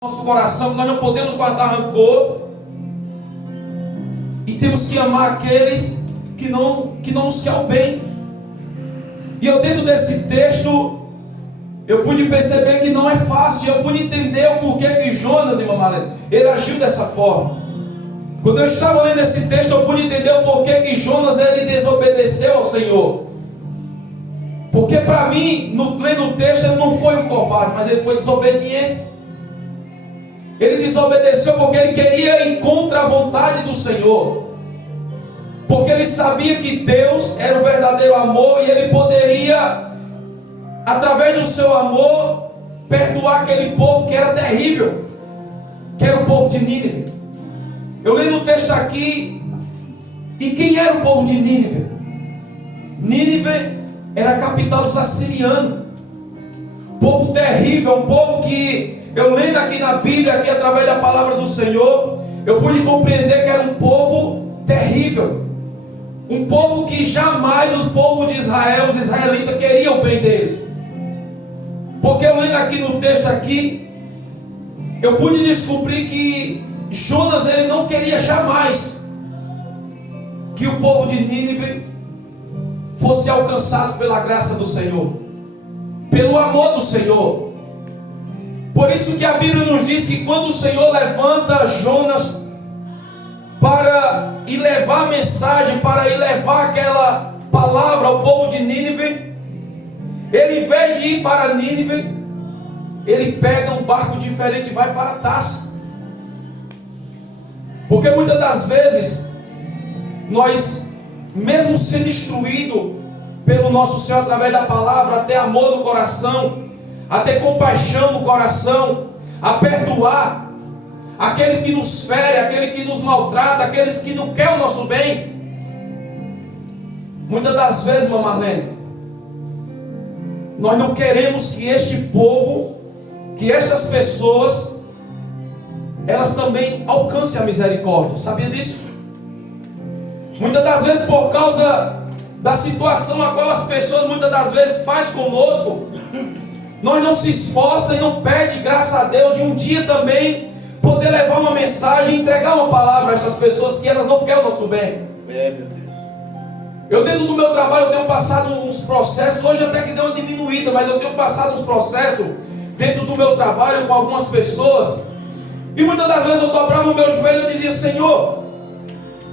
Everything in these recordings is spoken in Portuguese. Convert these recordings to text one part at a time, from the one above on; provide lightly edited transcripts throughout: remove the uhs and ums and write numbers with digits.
nosso coração, nós não podemos guardar rancor e temos que amar aqueles que não nos querem o bem. E eu, dentro desse texto, eu pude perceber que não é fácil. Eu pude entender o porquê que Jonas, irmã Marlene, ele agiu dessa forma. Quando eu estava lendo esse texto, eu pude entender o porquê que Jonas ele desobedeceu ao Senhor. Porque para mim, lendo o texto, ele não foi um covarde, mas ele foi desobediente. Ele desobedeceu porque ele queria ir contra a vontade do Senhor. Porque ele sabia que Deus era o verdadeiro amor e ele poderia, através do seu amor, perdoar aquele povo que era terrível, que era o povo de Nínive. Eu leio no texto aqui, e quem era o povo de Nínive? Nínive era a capital dos assirianos. Povo terrível, um povo que, eu lendo aqui na Bíblia, aqui através da palavra do Senhor, eu pude compreender que era um povo terrível. Um povo que jamais os povos de Israel, os israelitas, queriam o bem deles. Porque eu lendo aqui no texto aqui, eu pude descobrir que Jonas ele não queria jamais que o povo de Nínive fosse alcançado pela graça do Senhor, pelo amor do Senhor. Por isso que a Bíblia nos diz que quando o Senhor levanta Jonas para ir levar a mensagem, para ir levar aquela palavra ao povo de Nínive, ele, em vez de ir para Nínive, ele pega um barco diferente e vai para Tarsis. Porque muitas das vezes nós, mesmo sendo instruídos pelo nosso Senhor através da palavra, a ter amor no coração, a ter compaixão no coração, a perdoar aqueles que nos ferem, aqueles que nos maltratam, aqueles que não querem o nosso bem. Muitas das vezes, irmã Marlene, nós não queremos que este povo, que estas pessoas, elas também alcancem a misericórdia. Sabia disso? Muitas das vezes, por causa da situação a qual as pessoas muitas das vezes fazem conosco, nós não se esforçam e não pedem graça a Deus de um dia também poder levar uma mensagem, entregar uma palavra a estas pessoas que elas não querem o nosso bem. Meu Deus. Eu, dentro do meu trabalho, eu tenho passado uns processos, hoje até que deu uma diminuída, mas eu tenho passado uns processos dentro do meu trabalho com algumas pessoas, e muitas das vezes eu dobrava o meu joelho e dizia: Senhor,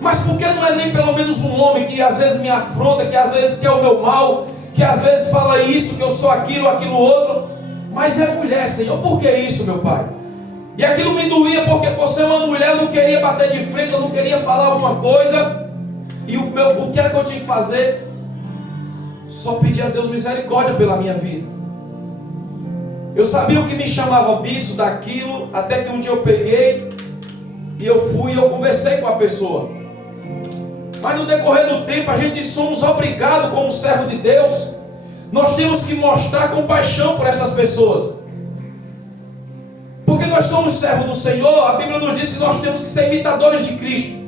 mas por que não é nem pelo menos um homem que às vezes me afronta, que às vezes quer o meu mal, que às vezes fala isso, que eu sou aquilo, aquilo outro, mas é mulher, Senhor, por que isso, meu Pai? E aquilo me doía, porque por ser uma mulher eu não queria bater de frente, eu não queria falar alguma coisa. E o que era que eu tinha que fazer? Só pedir a Deus misericórdia pela minha vida. Eu sabia o que me chamava disso, daquilo, até que um dia eu peguei e eu fui e eu conversei com a pessoa. Mas no decorrer do tempo a gente somos obrigados, como servo de Deus, nós temos que mostrar compaixão por essas pessoas. Porque nós somos servos do Senhor, a Bíblia nos diz que nós temos que ser imitadores de Cristo.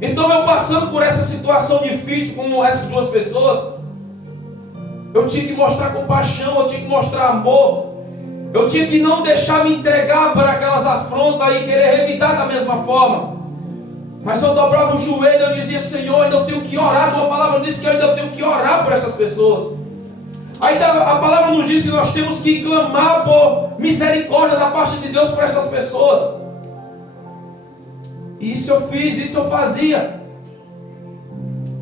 Então, eu passando por essa situação difícil como essas duas pessoas, eu tinha que mostrar compaixão, eu tinha que mostrar amor, eu tinha que não deixar me entregar para aquelas afrontas e querer revidar da mesma forma. Mas eu dobrava o joelho e eu dizia: Senhor, ainda eu tenho que orar. Uma palavra diz que eu ainda tenho que orar por essas pessoas. Ainda a palavra nos diz que nós temos que clamar por misericórdia da parte de Deus para essas pessoas. E isso eu fiz, isso eu fazia.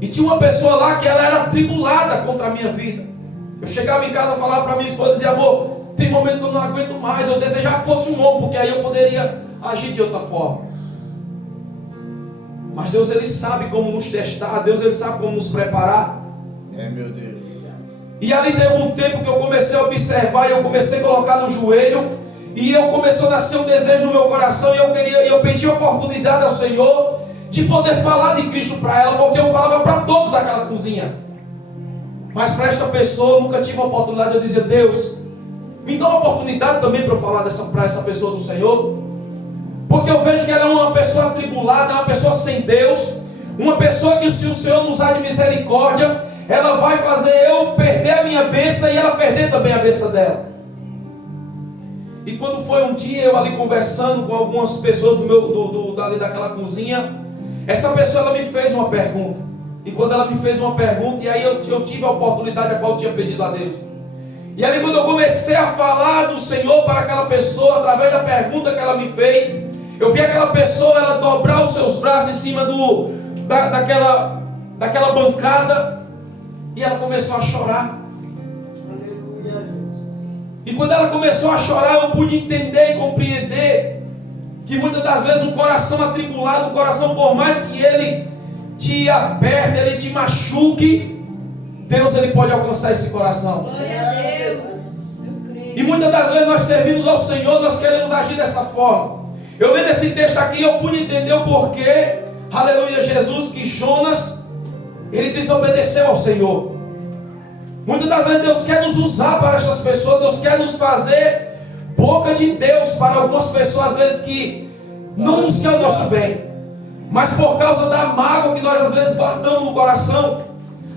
E tinha uma pessoa lá que ela era atribulada contra a minha vida. Eu chegava em casa e falava para minha esposa, dizia: amor, tem momento que eu não aguento mais, eu desejava que fosse um homem, porque aí eu poderia agir de outra forma. Mas Deus, Ele sabe como nos testar, Deus, Ele sabe como nos preparar. Meu Deus. E ali teve um tempo que eu comecei a observar, e eu comecei a colocar no joelho, e eu começou a nascer um desejo no meu coração, e eu pedi a oportunidade ao Senhor de poder falar de Cristo para ela, porque eu falava para todos daquela cozinha, mas para esta pessoa eu nunca tive a oportunidade. Eu dizia: Deus, me dá uma oportunidade também para eu falar para essa pessoa do Senhor, porque eu vejo que ela é uma pessoa atribulada, uma pessoa sem Deus, uma pessoa que, se o Senhor nos usar de misericórdia, ela vai fazer eu perder a minha bênção e ela perder também a bênção dela. E quando foi um dia eu ali conversando com algumas pessoas dali daquela cozinha, essa pessoa ela me fez uma pergunta. E quando ela me fez uma pergunta, e aí eu tive a oportunidade a qual eu tinha pedido a Deus. E ali quando eu comecei a falar do Senhor para aquela pessoa, através da pergunta que ela me fez, eu vi aquela pessoa ela dobrar os seus braços em cima daquela bancada, e ela começou a chorar. E quando ela começou a chorar, eu pude entender e compreender que muitas das vezes o coração atribulado, o coração, por mais que ele te aperte, ele te machuque, Deus ele pode alcançar esse coração. Glória a Deus. E muitas das vezes nós servimos ao Senhor, nós queremos agir dessa forma. Eu lendo esse texto aqui, eu pude entender o porquê, aleluia Jesus, que Jonas, ele desobedeceu ao Senhor. Muitas das vezes Deus quer nos usar para essas pessoas, Deus quer nos fazer boca de Deus para algumas pessoas, às vezes que não nos quer o nosso bem, mas por causa da mágoa que nós às vezes guardamos no coração,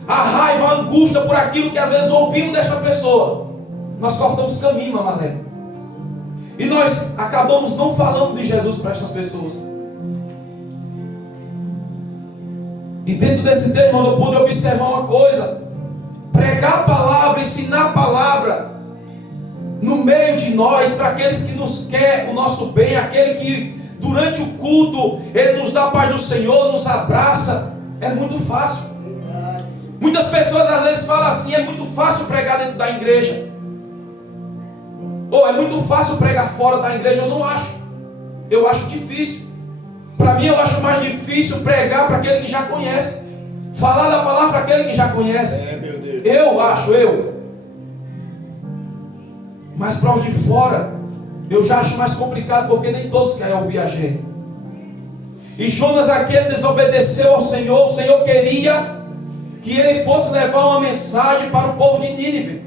a raiva, a angústia por aquilo que às vezes ouvimos desta pessoa, nós cortamos caminho, Mamalé. E nós acabamos não falando de Jesus para essas pessoas. E dentro desse texto, irmãos, eu pude observar uma coisa: pregar a palavra, ensinar a palavra no meio de nós, para aqueles que nos quer o nosso bem, aquele que durante o culto ele nos dá a paz do Senhor, nos abraça, é muito fácil. Muitas pessoas às vezes falam assim: é muito fácil pregar dentro da igreja, ou é muito fácil pregar fora da igreja. Eu não acho, eu acho difícil. Para mim, eu acho mais difícil pregar para aquele que já conhece, falar da palavra para aquele que já conhece. Eu acho. Mas para os de fora, eu já acho mais complicado, porque nem todos querem ouvir a gente. E Jonas aqui, ele desobedeceu ao Senhor. O Senhor queria que ele fosse levar uma mensagem para o povo de Nínive.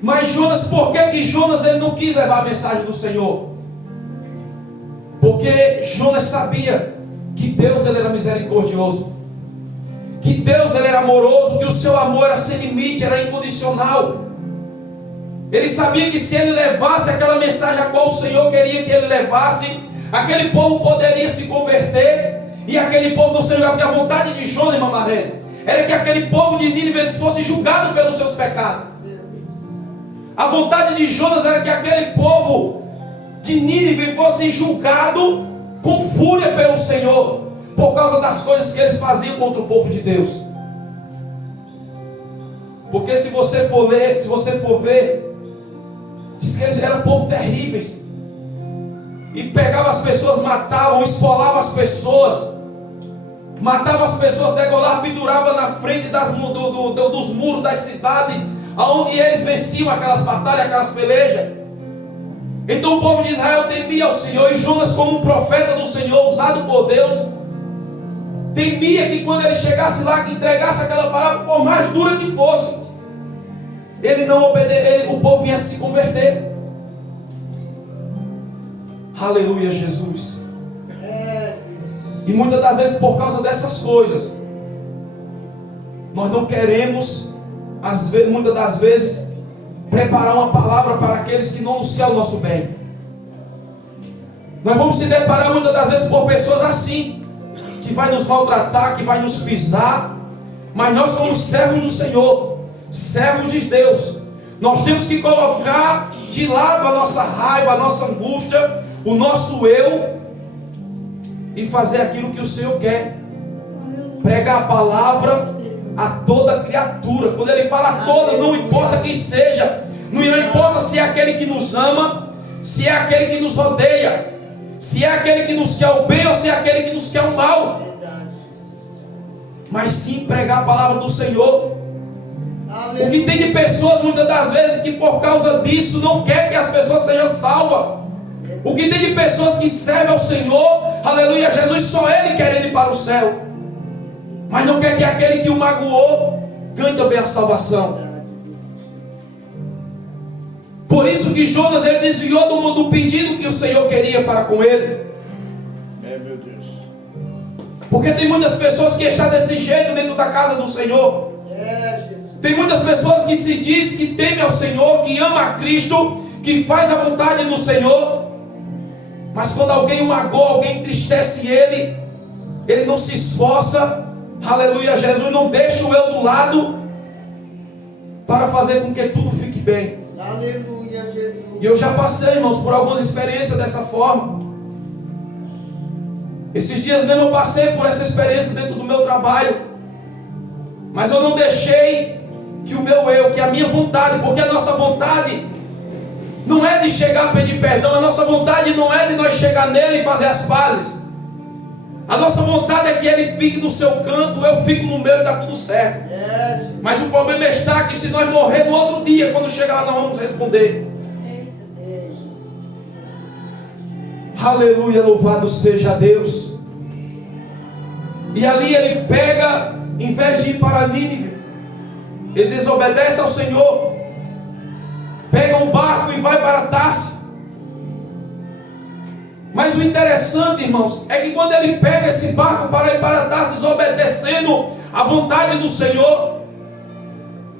Mas Jonas, por que Jonas ele não quis levar a mensagem do Senhor? Porque Jonas sabia que Deus ele era misericordioso, que Deus ele era amoroso, que o seu amor era sem limite, era incondicional. Ele sabia que se ele levasse aquela mensagem a qual o Senhor queria que ele levasse, aquele povo poderia se converter, e aquele povo não seria. Porque a vontade de Jonas, irmã Marlene, era que aquele povo de Nínive fosse julgado pelos seus pecados. A vontade de Jonas era que aquele povo de Nínive fosse julgado com fúria pelo Senhor, por causa das coisas que eles faziam contra o povo de Deus. Porque se você for ler, se você for ver, diz que eles eram povo terríveis, e pegavam as pessoas, matavam, esfolavam as pessoas, matavam as pessoas, degolavam, penduravam na frente dos muros das cidades, aonde eles venciam aquelas batalhas, aquelas pelejas. Então o povo de Israel temia ao Senhor, e Jonas, como um profeta do Senhor, usado por Deus, temia que quando ele chegasse lá, que entregasse aquela palavra, por mais dura que fosse, ele não obedecesse, o povo viesse se converter. Aleluia, Jesus. E muitas das vezes, por causa dessas coisas, nós não queremos, muitas das vezes, preparar uma palavra para aqueles que não nos querem o nosso bem. Nós vamos se deparar muitas das vezes por pessoas assim, que vai nos maltratar, que vai nos pisar, mas nós somos servos do Senhor, servos de Deus. Nós temos que colocar de lado a nossa raiva, a nossa angústia, o nosso eu, e fazer aquilo que o Senhor quer. Pregar a palavra a toda criatura. Quando ele fala a todas, não importa quem seja, não importa se é aquele que nos ama, se é aquele que nos odeia, se é aquele que nos quer o bem ou se é aquele que nos quer o mal, mas sim pregar a palavra do Senhor. O que tem de pessoas muitas das vezes que por causa disso não quer que as pessoas sejam salvas. O que tem de pessoas que servem ao Senhor, aleluia, Jesus, só Ele quer ir para o céu, mas não quer que aquele que o magoou ganhe também a salvação. Por isso que Jonas ele desviou do pedido que o Senhor queria para com ele. Meu Deus. Porque tem muitas pessoas que estão desse jeito dentro da casa do Senhor. Tem muitas pessoas que se diz que temem ao Senhor, que ama a Cristo, que faz a vontade do Senhor, mas quando alguém o magoa, alguém entristece ele não se esforça, aleluia, Jesus não deixa o eu do lado para fazer com que tudo fique bem. Aleluia, Jesus. E eu já passei, irmãos, por algumas experiências dessa forma. Esses dias mesmo eu passei por essa experiência dentro do meu trabalho, mas eu não deixei que o meu eu, que a minha vontade, porque a nossa vontade não é de chegar a pedir perdão, a nossa vontade não é de nós chegar nele e fazer as pazes. A nossa vontade é que ele fique no seu canto, eu fico no meu e está tudo certo. Mas o problema está que se nós morrer no outro dia, quando chegar lá, nós vamos responder. Aleluia, louvado seja Deus. E ali ele pega, em vez de ir para Nínive, ele desobedece ao Senhor, pega um barco e vai para Tarsis. Mas o interessante, irmãos, é que quando ele pega esse barco para ir para Tarsis, desobedecendo a vontade do Senhor,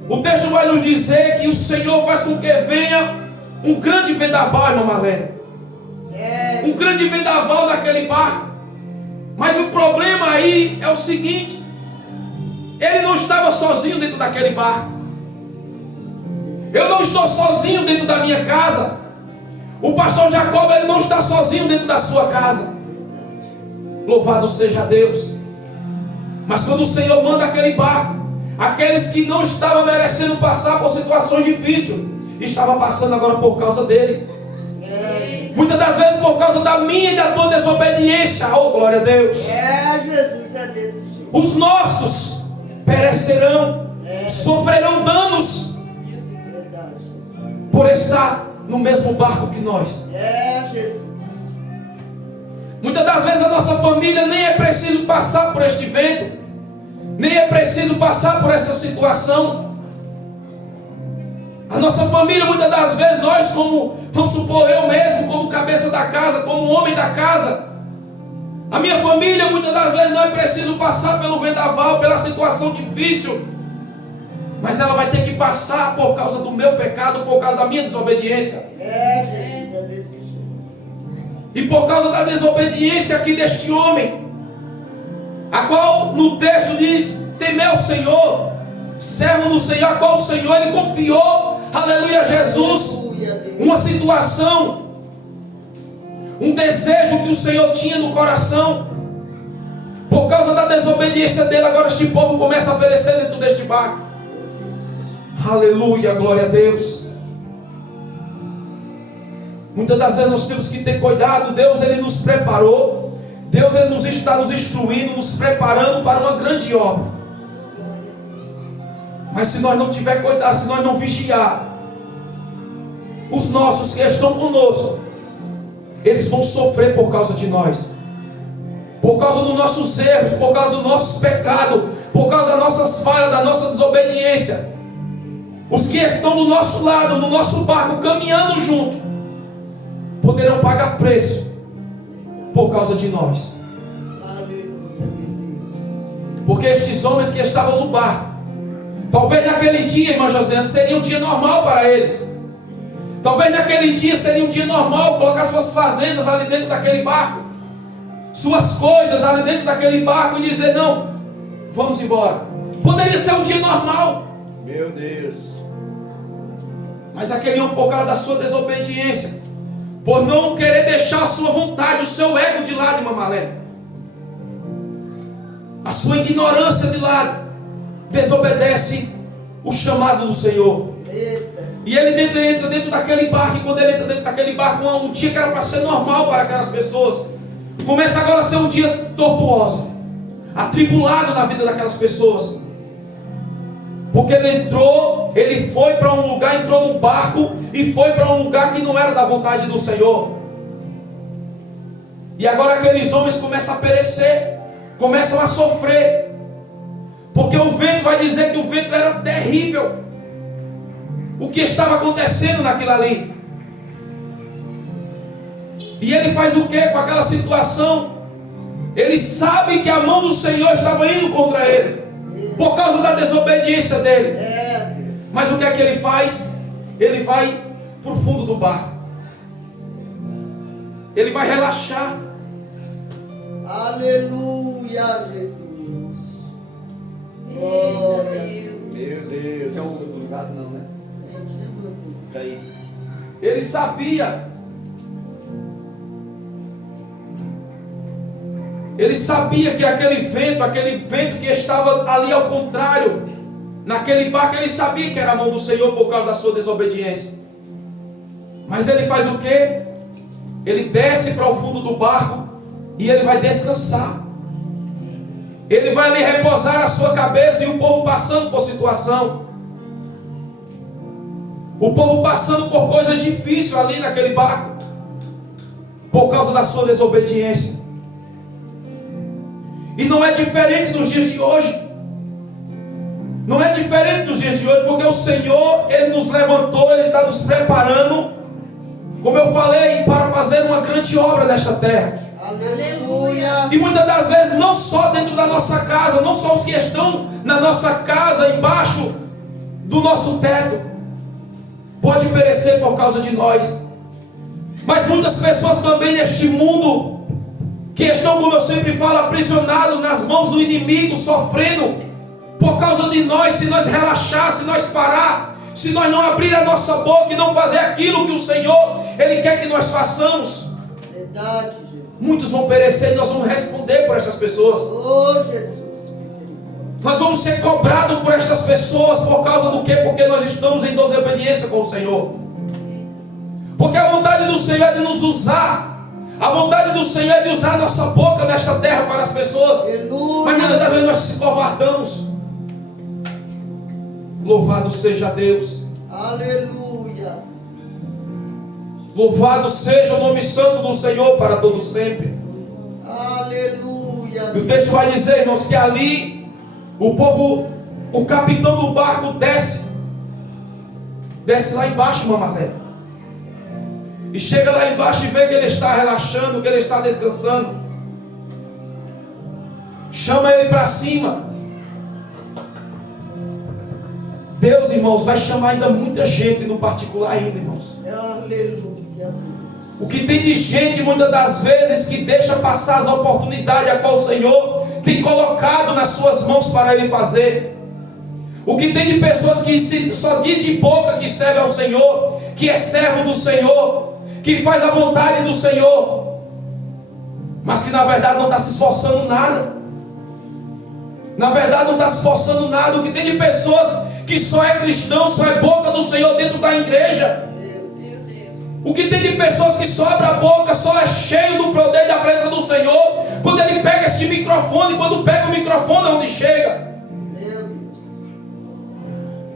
o texto vai nos dizer que o Senhor faz com que venha um grande vendaval, irmã Marlene. Um grande vendaval naquele barco. Mas o problema aí é o seguinte: ele não estava sozinho dentro daquele barco. Eu não estou sozinho dentro da minha casa. O pastor Jacob, ele não está sozinho dentro da sua casa. Louvado seja Deus. Mas quando o Senhor manda aquele barco, aqueles que não estavam merecendo passar por situações difíceis, estavam passando agora por causa dele. Muitas das vezes por causa da minha e da tua desobediência. Oh, glória a Deus. Jesus é desse jeito. Os nossos perecerão, sofrerão danos por estar no mesmo barco que nós. Jesus. Muitas das vezes a nossa família nem é preciso passar por este vento, nem é preciso passar por essa situação. A nossa família, muitas das vezes, nós como, vamos supor, eu mesmo, como cabeça da casa, como homem da casa, a minha família, muitas das vezes, não é preciso passar pelo vendaval, pela situação difícil, mas ela vai ter que passar por causa do meu pecado, por causa da minha desobediência. Jesus é desse jeito. E por causa da desobediência aqui deste homem, a qual no texto diz: temeu o Senhor, servo do Senhor, a qual o Senhor ele confiou, aleluia, Jesus, uma situação, um desejo que o Senhor tinha no coração. Por causa da desobediência dele, agora este povo começa a perecer dentro deste barco. Aleluia, glória a Deus. Muitas das vezes nós temos que ter cuidado. Deus ele nos preparou, Deus ele nos está nos instruindo, nos preparando para uma grande obra. Mas se nós não tiver cuidado, se nós não vigiar, os nossos que estão conosco, eles vão sofrer por causa de nós, por causa dos nossos erros, por causa dos nossos pecados, por causa das nossas falhas, da nossa desobediência. Os que estão do nosso lado, no nosso barco, caminhando junto, poderão pagar preço por causa de nós. Porque estes homens que estavam no barco, talvez naquele dia, irmã Josiane, seria um dia normal para eles. Talvez naquele dia seria um dia normal colocar suas fazendas ali dentro daquele barco, suas coisas ali dentro daquele barco e dizer: não, vamos embora. Poderia ser um dia normal. Meu Deus. Mas aquele homem, por causa da sua desobediência, por não querer deixar a sua vontade, o seu ego de lado, irmã Marlene, a sua ignorância de lado, desobedece o chamado do Senhor. E ele entra dentro daquele barco. E quando ele entra dentro daquele barco, um dia que era para ser normal para aquelas pessoas, começa agora a ser um dia tortuoso, atribulado na vida daquelas pessoas. Porque ele foi para um lugar, entrou num barco e foi para um lugar que não era da vontade do Senhor. E agora aqueles homens começam a perecer, começam a sofrer, porque o vento vai dizer que o vento era terrível. O que estava acontecendo naquilo ali? E ele faz o que com aquela situação? Ele sabe que a mão do Senhor estava indo contra ele, por causa da desobediência dele. Mas o que é que ele faz? Ele vai para o fundo do barco. Ele vai relaxar. Aleluia, Jesus. Glória a Deus. Meu Deus. Tem algum outro ligado? Não, né? Tá aí. Ele sabia. Ele sabia que aquele vento que estava ali ao contrário, naquele barco, ele sabia que era a mão do Senhor por causa da sua desobediência. Mas ele faz o quê? Ele desce para o fundo do barco e ele vai descansar. Ele vai ali repousar a sua cabeça, e o povo passando por situação. O povo passando por coisas difíceis ali naquele barco, por causa da sua desobediência. E não é diferente dos dias de hoje. Não é diferente dos dias de hoje, porque o Senhor, Ele nos levantou, Ele está nos preparando, como eu falei, para fazer uma grande obra nesta terra. Aleluia. E muitas das vezes, não só dentro da nossa casa, não só os que estão na nossa casa, embaixo do nosso teto, pode perecer por causa de nós. Mas muitas pessoas também neste mundo, que estão, como eu sempre falo, aprisionados nas mãos do inimigo, sofrendo por causa de nós. Se nós relaxar, se nós parar, se nós não abrir a nossa boca e não fazer aquilo que o Senhor, Ele quer que nós façamos, Verdade, Jesus. muitos vão perecer, e nós vamos responder por estas pessoas. Oh, Jesus, misericórdia. Nós vamos ser cobrados por estas pessoas. Por causa do quê? Porque nós estamos em desobediência com o Senhor. Porque a vontade do Senhor é de nos usar. A vontade do Senhor é de usar a nossa boca nesta terra para as pessoas. Aleluia. Mas muitas das vezes nós se covardamos. Louvado seja Deus. Aleluia. Louvado seja o nome santo do Senhor para todo sempre. Aleluia. E o texto vai dizer, irmãos, que ali o povo, o capitão do barco desce lá embaixo, Mamaré. E chega lá embaixo e vê que ele está relaxando, que ele está descansando. Chama ele para cima. Deus, irmãos, vai chamar ainda muita gente no particular ainda, irmãos. Aleluia. O que tem de gente, muitas das vezes, que deixa passar as oportunidades a qual o Senhor tem colocado nas suas mãos para Ele fazer. O que tem de pessoas que só diz de boca que serve ao Senhor, que é servo do Senhor, que faz a vontade do Senhor, mas que na verdade não está se esforçando nada. Na verdade não está se esforçando nada. O que tem de pessoas que só é cristão, só é boca do Senhor dentro da igreja. O que tem de pessoas que só abre a boca, só é cheio do poder e da presença do Senhor, quando ele pega este microfone, quando pega o microfone, aonde chega. Meu Deus.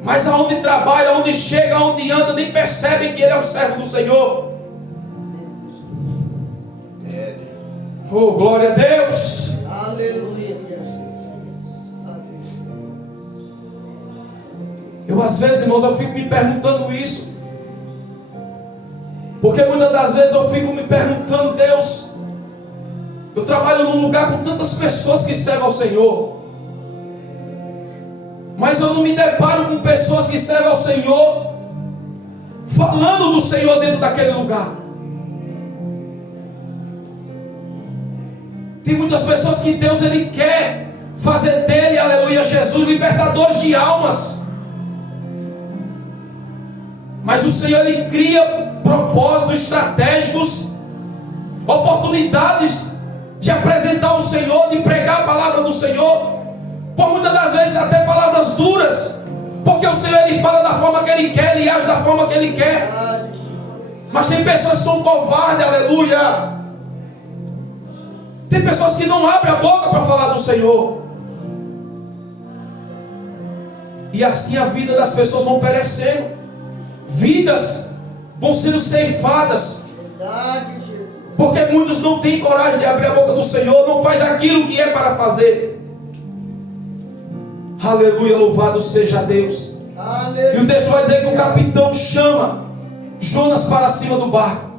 Mas aonde trabalha, aonde chega, aonde anda, nem percebem que ele é o servo do Senhor. Oh, glória a Deus. Aleluia, Jesus. Eu às vezes, irmãos, eu fico me perguntando isso. Porque muitas das vezes eu fico me perguntando, Deus, eu trabalho num lugar com tantas pessoas que servem ao Senhor, mas eu não me deparo com pessoas que servem ao Senhor, falando do Senhor dentro daquele lugar. Tem muitas pessoas que Deus, Ele quer fazer dele, aleluia, Jesus, libertadores de almas. Mas o Senhor, Ele cria propósitos estratégicos, oportunidades de apresentar o Senhor, de pregar a palavra do Senhor, por muitas das vezes até palavras duras, porque o Senhor, Ele fala da forma que Ele quer, Ele age da forma que Ele quer. Mas tem pessoas que são covardes, aleluia. Tem pessoas que não abrem a boca para falar do Senhor. E assim a vida das pessoas vão perecendo. Vidas vão sendo ceifadas. Verdade, Jesus. Porque muitos não têm coragem de abrir a boca do Senhor, não faz aquilo que é para fazer. Aleluia, louvado seja Deus. Aleluia. E o texto vai dizer que o capitão chama Jonas para cima do barco.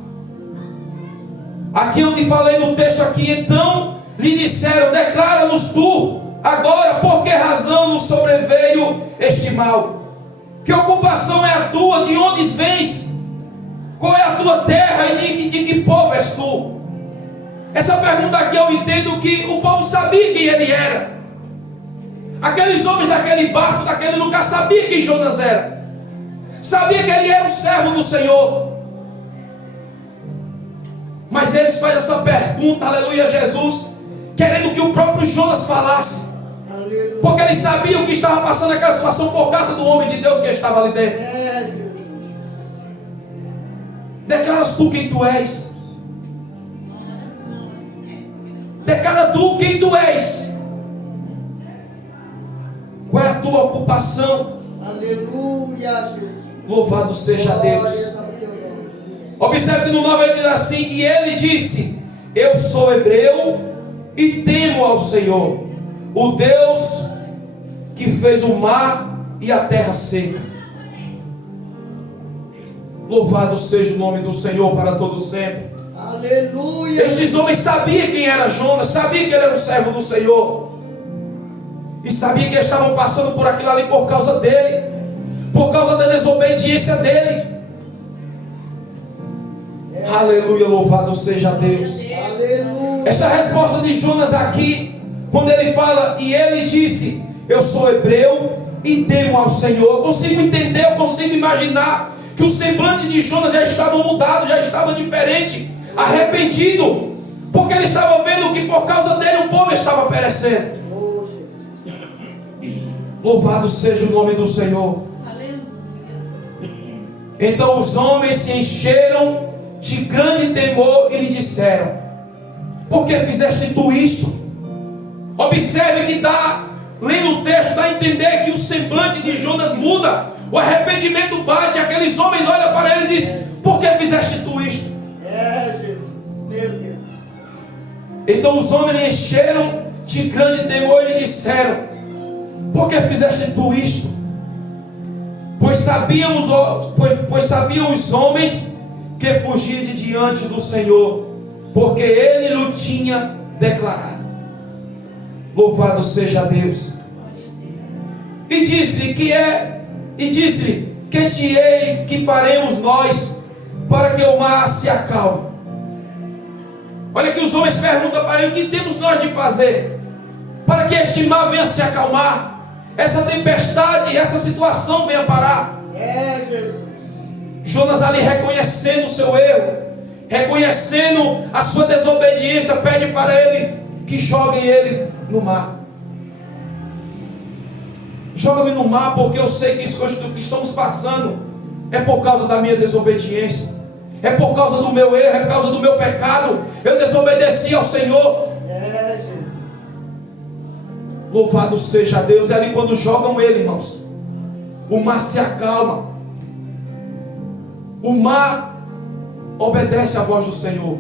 Aqui onde falei no texto aqui, então lhe disseram, declara-nos tu agora por que razão nos sobreveio este mal. Que ocupação é a tua? De onde vens? Qual é a tua terra e de que povo és tu? Essa pergunta aqui eu entendo que o povo sabia quem ele era. Aqueles homens daquele barco, daquele lugar, sabiam quem Jonas era. Sabia que ele era um servo do Senhor. Mas eles fazem essa pergunta, aleluia, Jesus, querendo que o próprio Jonas falasse. Aleluia. Porque eles sabiam que estava passando aquela situação por causa do homem de Deus que estava ali dentro. É, Jesus. Declaras tu quem tu és. Declara tu quem tu és. Qual é a tua ocupação? Aleluia, Jesus. Louvado seja Deus. Glórias ao teu nome. Observe que no 9 ele diz assim: e ele disse: eu sou hebreu e temo ao Senhor, o Deus que fez o mar e a terra seca. Louvado seja o nome do Senhor para todo sempre. Aleluia. Estes homens sabiam quem era Jonas, sabiam que ele era o servo do Senhor, e sabiam que estavam passando por aquilo ali por causa dele, por causa da desobediência dele. Aleluia, louvado seja Deus. Aleluia. Esta resposta de Jonas aqui, quando ele fala, e ele disse: eu sou hebreu e temo ao Senhor. Eu consigo entender, eu consigo imaginar que o semblante de Jonas já estava mudado, já estava diferente, arrependido, porque ele estava vendo que por causa dele o povo estava perecendo. Oh, Jesus. Louvado seja o nome do Senhor. Então os homens se encheram de grande temor e lhe disseram: por que fizeste tu isto? Observe que lendo o texto, dá a entender que o semblante de Jonas muda, o arrependimento bate, aqueles homens olham para ele e dizem: por que fizeste tu isto? É, Jesus. Meu Deus. Então os homens lhe encheram de grande temor e lhe disseram: por que fizeste tu isto? Pois sabiam os homens que fugia de diante do Senhor, porque ele lhe tinha declarado. Louvado seja Deus. E disse-lhe que te hei, que faremos nós para que o mar se acalme? Olha que os homens perguntam para ele: o que temos nós de fazer para que este mar venha se acalmar? Essa tempestade, essa situação venha parar. É, Jesus. Jonas ali reconhecendo o seu erro, reconhecendo a sua desobediência, pede para ele que joguem ele no mar. Joga-me no mar, porque eu sei que isso que estamos passando é por causa da minha desobediência, é por causa do meu erro, é por causa do meu pecado. Eu desobedeci ao Senhor. É, Jesus. Louvado seja Deus. E ali quando jogam ele, irmãos, o mar se acalma. O mar obedece à voz do Senhor,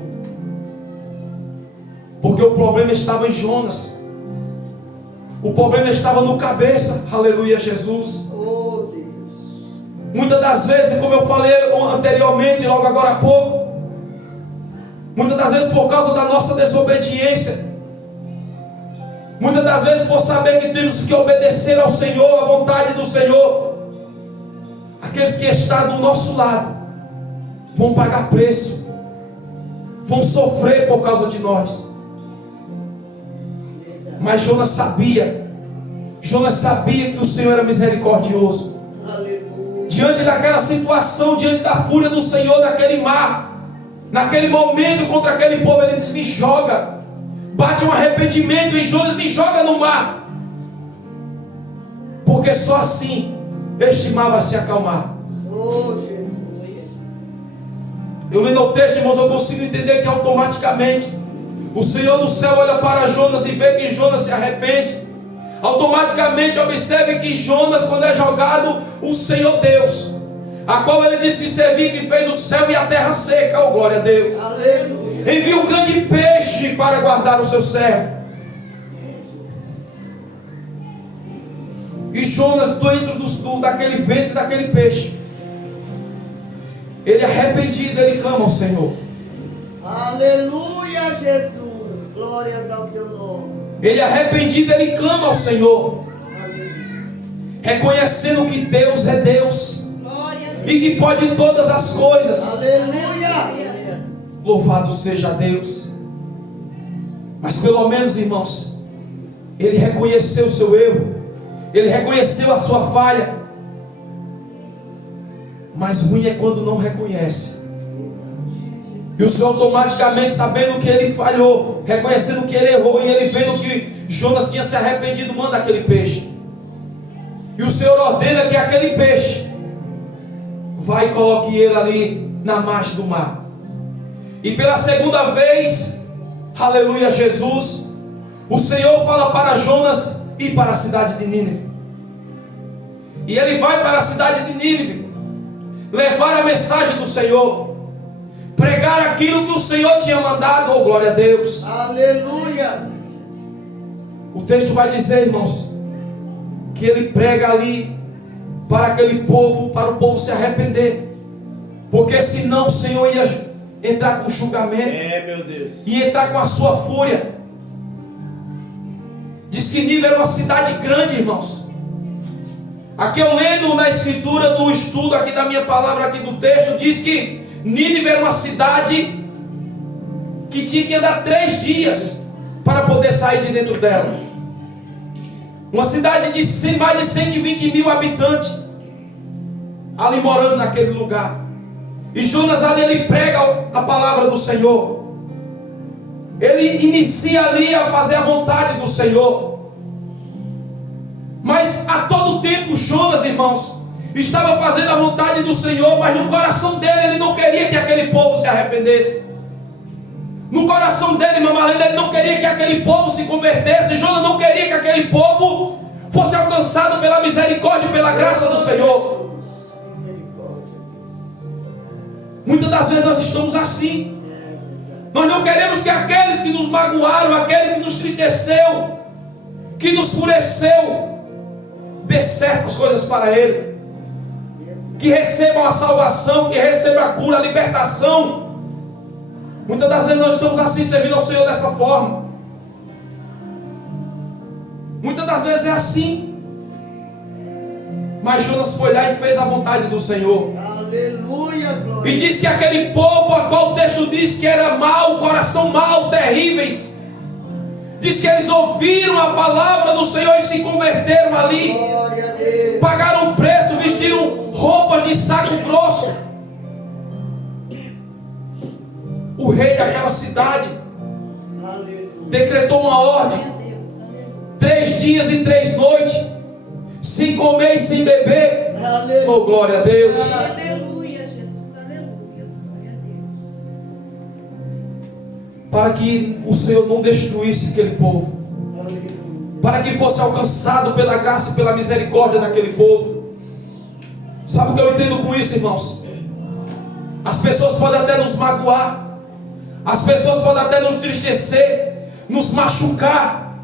porque o problema estava em Jonas. O problema estava no cabeça. Aleluia, Jesus. Oh, Deus. Muitas das vezes, como eu falei anteriormente, logo agora há pouco, muitas das vezes por causa da nossa desobediência, muitas das vezes por saber que temos que obedecer ao Senhor, à vontade do Senhor, aqueles que estão do nosso lado vão pagar preço, vão sofrer por causa de nós. Mas Jonas sabia que o Senhor era misericordioso. Aleluia. Diante daquela situação, diante da fúria do Senhor, naquele mar, naquele momento contra aquele povo, ele diz: me joga. Bate um arrependimento em Jonas: me joga no mar, porque só assim este mar vai se acalmar. Oh, Jesus. Eu lendo o texto, irmãos, eu consigo entender que automaticamente o Senhor do céu olha para Jonas e vê que Jonas se arrepende. Automaticamente observe que Jonas, quando é jogado, o Senhor Deus, a qual ele disse que servia, que fez o céu e a terra seca, oh glória a Deus, Aleluia. envia um grande peixe para guardar o seu servo. E Jonas, dentro daquele ventre, daquele peixe, ele arrependido, ele clama ao Senhor. Aleluia, Jesus. Glórias ao teu nome. Ele arrependido, ele clama ao Senhor, Aleluia. reconhecendo que Deus é Deus, e que pode todas as coisas. Aleluia. Louvado seja Deus. Mas pelo menos, irmãos, ele reconheceu o seu erro, ele reconheceu a sua falha. Mas ruim é quando não reconhece. E o Senhor automaticamente, sabendo que ele falhou, reconhecendo que ele errou, e ele vendo que Jonas tinha se arrependido, manda aquele peixe. E o Senhor ordena que aquele peixe vai e coloque ele ali na margem do mar. E pela segunda vez, aleluia Jesus, o Senhor fala para Jonas ir para a cidade de Nínive. E ele vai para a cidade de Nínive, levar a mensagem do Senhor, pregar aquilo que o Senhor tinha mandado. Oh, glória a Deus. Aleluia. O texto vai dizer, irmãos, que ele prega ali para aquele povo, para o povo se arrepender, porque senão o Senhor ia entrar com julgamento, meu Deus, ia entrar com a sua fúria. Diz que Nínive era uma cidade grande, irmãos. Aqui eu lendo na escritura do estudo aqui da minha palavra, aqui do texto, diz que Nínive era uma cidade que tinha que andar 3 dias para poder sair de dentro dela. Uma cidade de mais de 120 mil habitantes ali morando naquele lugar. E Jonas ali, ele prega a palavra do Senhor. Ele inicia ali a fazer a vontade do Senhor. Mas a todo tempo Jonas, irmãos, estava fazendo a vontade do Senhor, mas no coração dele ele não queria que aquele povo se arrependesse. No coração dele, irmã Marlene, ele não queria que aquele povo se convertesse. Jonas não queria que aquele povo fosse alcançado pela misericórdia e pela graça do Senhor. Muitas das vezes nós estamos assim. Nós não queremos que aqueles que nos magoaram, aquele que nos entristeceu, que nos fureceu, dê certas coisas para ele, que recebam a salvação, que recebam a cura, a libertação. Muitas das vezes nós estamos assim, servindo ao Senhor dessa forma. Muitas das vezes é assim. Mas Jonas foi lá e fez a vontade do Senhor. Aleluia, glória. E disse que aquele povo, a qual o texto diz que era mau, coração mau, terríveis, diz que eles ouviram a palavra do Senhor e se converteram ali. Glória a Deus. Pagaram preço, vestiram roupas de saco grosso. O rei daquela cidade Aleluia. decretou uma ordem: 3 dias e 3 noites, sem comer e sem beber. Aleluia. Oh, glória a Deus. Aleluia, Jesus, aleluia, glória a Deus. Para que o Senhor não destruísse aquele povo, Aleluia. para que fosse alcançado pela graça e pela misericórdia daquele povo. Sabe o que eu entendo com isso, irmãos? As pessoas podem até nos magoar, as pessoas podem até nos entristecer, nos machucar.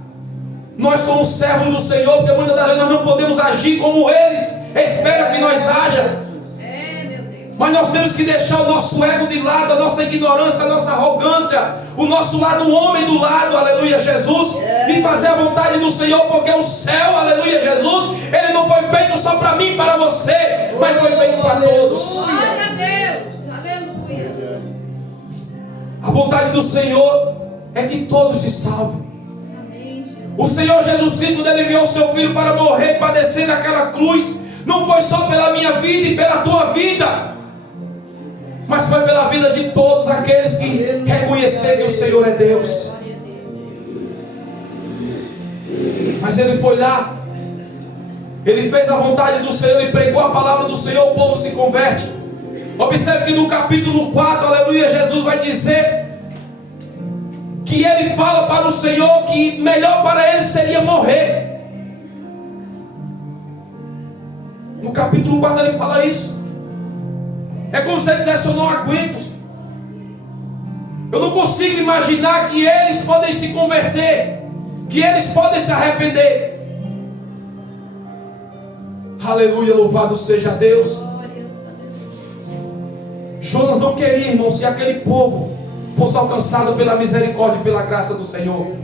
Nós somos servos do Senhor, porque muitas das vezes nós não podemos agir como eles esperam que nós haja. Meu Deus. Mas nós temos que deixar o nosso ego de lado, a nossa ignorância, a nossa arrogância, o nosso lado homem do lado, aleluia Jesus, e fazer a vontade do Senhor, porque o céu, aleluia Jesus, ele não foi feito só para mim, para você, mas foi feito para todos. Glória a Deus, aleluia. A vontade do Senhor é que todos se salvem. Amém, Jesus. O Senhor Jesus Cristo, quando ele enviou o seu Filho para morrer e padecer naquela cruz, não foi só pela minha vida e pela tua vida, mas foi pela vida de todos aqueles que reconhecer que o Senhor é Deus. Mas ele foi lá, ele fez a vontade do Senhor, ele pregou a palavra do Senhor, o povo se converte. Observe que no capítulo 4, aleluia, Jesus vai dizer que ele fala para o Senhor que melhor para ele seria morrer. No capítulo 4 ele fala isso. É como se ele dissesse: eu não aguento, eu não consigo imaginar que eles podem se converter, que eles podem se arrepender. Aleluia, louvado seja Deus. Jonas não queria, irmãos, que aquele povo fosse alcançado pela misericórdia e pela graça do Senhor.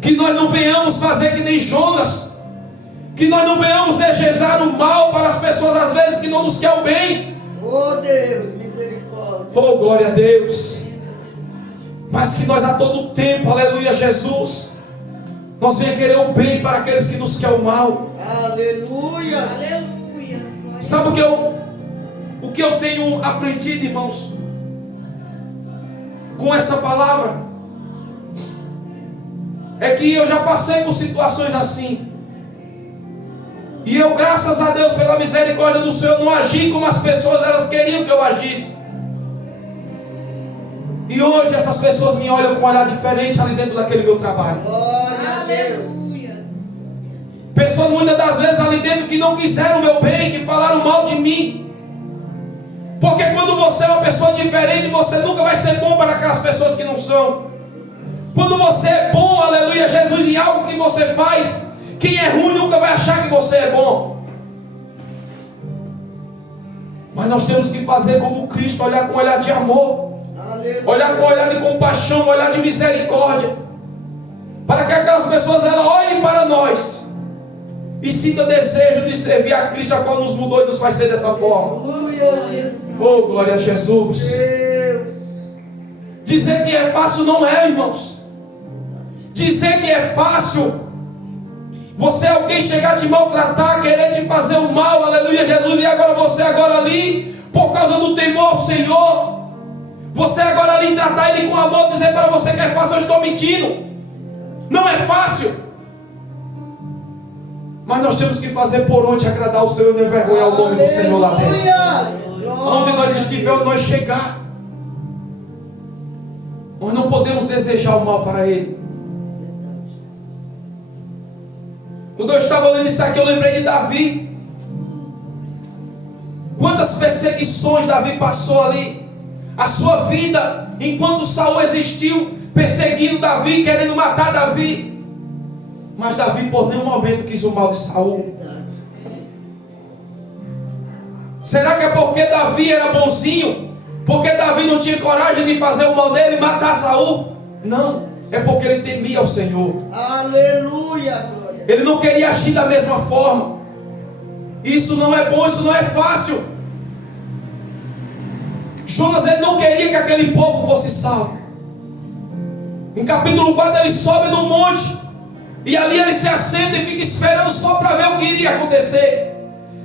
Que nós não venhamos fazer que nem Jonas, Que nós não venhamos desejar o mal para as pessoas às vezes que não nos querem o bem. Oh Deus, misericórdia. Oh, glória a Deus. Mas que nós a todo tempo, aleluia, Jesus, nós venhamos querer o bem para aqueles que nos querem o mal. Aleluia. Aleluia. Sabe o que eu tenho aprendido, irmãos, com essa palavra? É que eu já passei por situações assim. E eu, graças a Deus, pela misericórdia do Senhor, não agi como as pessoas elas queriam que eu agisse. E hoje essas pessoas me olham com um olhar diferente ali dentro daquele meu trabalho. Glória a Deus. Aleluia. Pessoas muitas das vezes ali dentro que não quiseram o meu bem, que falaram mal de mim. Porque quando você é uma pessoa diferente, você nunca vai ser bom para aquelas pessoas que não são. Quando você é bom, aleluia, Jesus, em algo que você faz, quem é ruim nunca vai achar que você é bom. Mas nós temos que fazer como Cristo, olhar com um olhar de amor, Aleluia. olhar com um olhar de compaixão, um olhar de misericórdia, para que aquelas pessoas elas olhem para nós e sintam desejo de servir a Cristo, a qual nos mudou e nos faz ser dessa forma. Aleluia. Oh, glória a Jesus. Deus. Dizer que é fácil não é, irmãos. Dizer que é fácil você alguém chegar a te maltratar, querer te fazer o mal, aleluia, Jesus, e agora você agora ali, por causa do temor ao Senhor, você agora ali tratar ele com amor, dizer para você que é fácil, eu estou mentindo. Não é fácil. Mas nós temos que fazer por onde agradar o Senhor e envergonhar o nome do Senhor lá dentro. Onde nós estivermos, nós chegar. Nós não podemos desejar o mal para Ele. Quando eu estava lendo isso aqui, eu lembrei de Davi. Quantas perseguições Davi passou ali. A sua vida, enquanto Saul existiu, perseguindo Davi, querendo matar Davi. Mas Davi por nenhum momento quis o mal de Saul. Será que é porque Davi era bonzinho? Porque Davi não tinha coragem de fazer o mal dele e matar Saul? Não, é porque ele temia ao Senhor. Aleluia. Ele não queria agir da mesma forma. Isso não é bom, isso não é fácil. Jonas, ele não queria que aquele povo fosse salvo. Em capítulo 4 ele sobe no monte, e ali ele se assenta e fica esperando só para ver o que iria acontecer.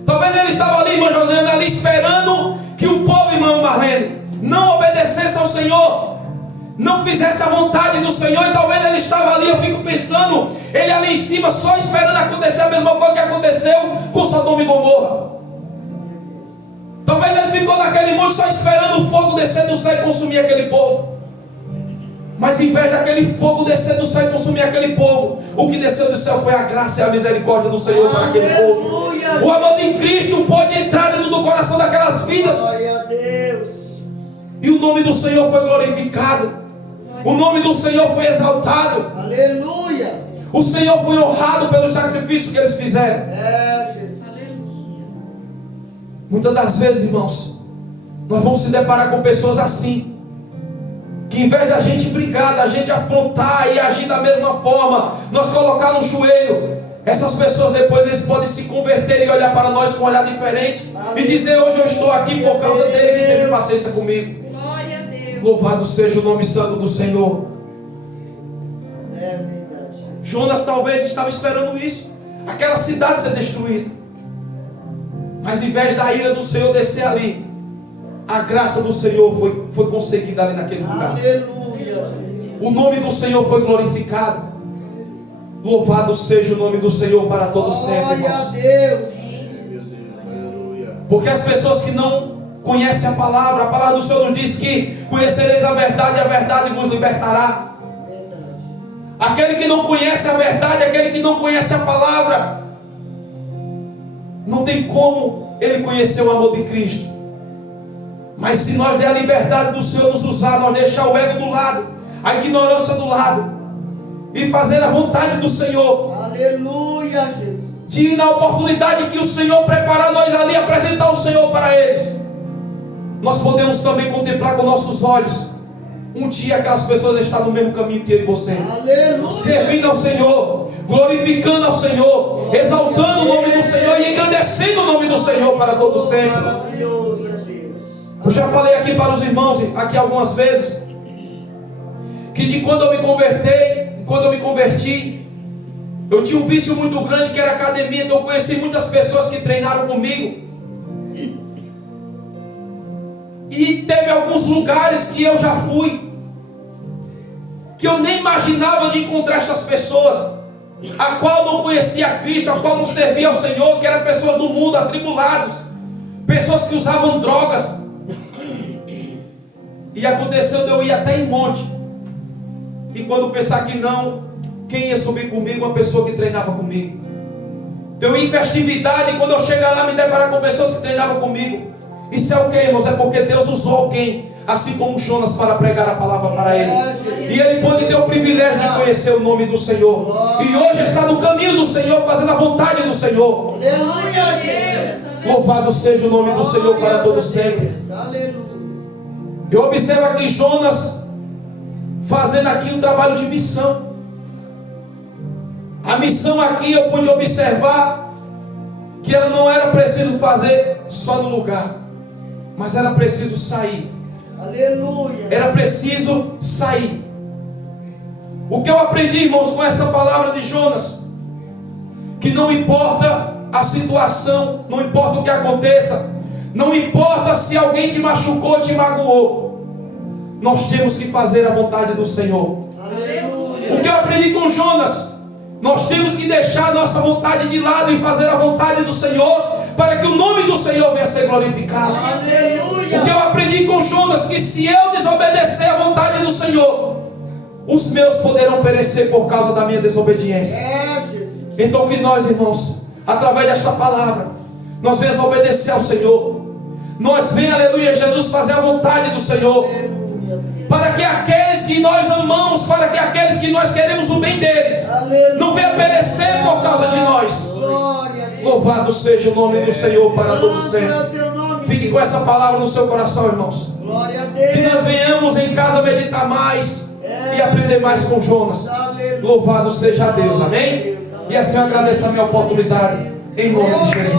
Talvez ele estava ali, irmã Josiane, ali esperando que o povo, irmã Marlene, não obedecesse ao Senhor, não fizesse a vontade do Senhor. E talvez ele estava ali, eu fico pensando, ele ali em cima só esperando acontecer a mesma coisa que aconteceu com Sodoma e Gomorra. Talvez ele ficou naquele monte só esperando o fogo descer do céu e consumir aquele povo. Mas em vez daquele fogo descer do céu e consumir aquele povo, o que desceu do céu foi a graça e a misericórdia do Senhor para aquele povo. O amor de Cristo pode entrar dentro do coração daquelas vidas. Glória a Deus. E o nome do Senhor foi glorificado. O nome do Senhor foi exaltado. Aleluia. O Senhor foi honrado pelo sacrifício que eles fizeram. Jesus. Muitas das vezes, irmãos, nós vamos se deparar com pessoas assim, que em vez da gente brigar, da gente afrontar e agir da mesma forma, nós colocar no joelho, essas pessoas depois eles podem se converter e olhar para nós com um olhar diferente e dizer: hoje eu estou aqui por causa dele que teve paciência comigo. Glória a Deus. Louvado seja o nome santo do Senhor. É verdade. Jonas talvez estava esperando isso, aquela cidade ser destruída. Mas em vez da ira do Senhor descer ali, a graça do Senhor foi conseguida ali naquele lugar. Aleluia. O nome do Senhor foi glorificado. Louvado seja o nome do Senhor para todos sempre, Glória a irmãos. Deus. Porque as pessoas que não conhecem a palavra do Senhor nos diz que conhecereis a verdade vos libertará. Verdade. Aquele que não conhece a verdade, aquele que não conhece a palavra, não tem como ele conhecer o amor de Cristo. Mas se nós der a liberdade do Senhor nos usar, nós deixar o ego do lado, a ignorância do lado, e fazer a vontade do Senhor, Aleluia, Jesus. de ir na oportunidade que o Senhor preparar nós ali, apresentar o Senhor para eles, nós podemos também contemplar com nossos olhos um dia aquelas pessoas estão no mesmo caminho que eu e você, Aleluia. servindo ao Senhor. glorificando ao Senhor, exaltando o nome do Senhor e engrandecendo o nome do Senhor para todo sempre. Maravilhoso, Deus. Eu já falei aqui para os irmãos, aqui algumas vezes, que de quando eu me converti, eu tinha um vício muito grande que era academia. Então eu conheci muitas pessoas que treinaram comigo. E teve alguns lugares que eu já fui, que eu nem imaginava de encontrar essas pessoas, a qual não conhecia Cristo, a qual não servia ao Senhor, que eram pessoas do mundo, atribulados, pessoas que usavam drogas. E aconteceu de eu ir até em monte, e quando pensar que não, quem ia subir comigo? Uma pessoa que treinava comigo. De eu ir em festividade, e quando eu chegar lá me deparar com pessoas que treinavam comigo. Isso é o que, irmãos? É porque Deus usou alguém, assim como Jonas, para pregar a palavra para ele. E ele pôde ter o privilégio de conhecer o nome do Senhor. E hoje está no caminho do Senhor, fazendo a vontade do Senhor. Aleluia, Jesus. Louvado seja o nome do Senhor para todo sempre. Aleluia. Eu observo aqui Jonas fazendo aqui um trabalho de missão. A missão aqui eu pude observar que ela não era preciso fazer só no lugar, mas era preciso sair. Aleluia. Era preciso sair. O que eu aprendi, irmãos, com essa palavra de Jonas, que não importa a situação, não importa o que aconteça, não importa se alguém te machucou, te magoou, nós temos que fazer a vontade do Senhor. Aleluia. O que eu aprendi com Jonas, nós temos que deixar a nossa vontade de lado e fazer a vontade do Senhor, para que o nome do Senhor venha a ser glorificado. Aleluia. O que eu aprendi com Jonas, que se eu desobedecer à vontade do Senhor, os meus poderão perecer por causa da minha desobediência. É, Jesus. Então que nós, irmãos, através desta palavra, nós venhamos a obedecer ao Senhor. Nós venhamos, aleluia, Jesus, fazer a vontade do Senhor, Aleluia. para que aqueles que nós amamos, para que aqueles que nós queremos o bem deles, Aleluia. não venham perecer por causa de nós. Glória a Deus. Louvado seja o nome do Senhor para todo Santo é sempre. o teu nome. Fique com essa palavra no seu coração, irmãos. Glória a Deus. Que nós venhamos em casa meditar mais e aprender mais com Jonas. Aleluia. Louvado seja Deus, amém? E assim eu agradeço a minha oportunidade, em nome de Jesus.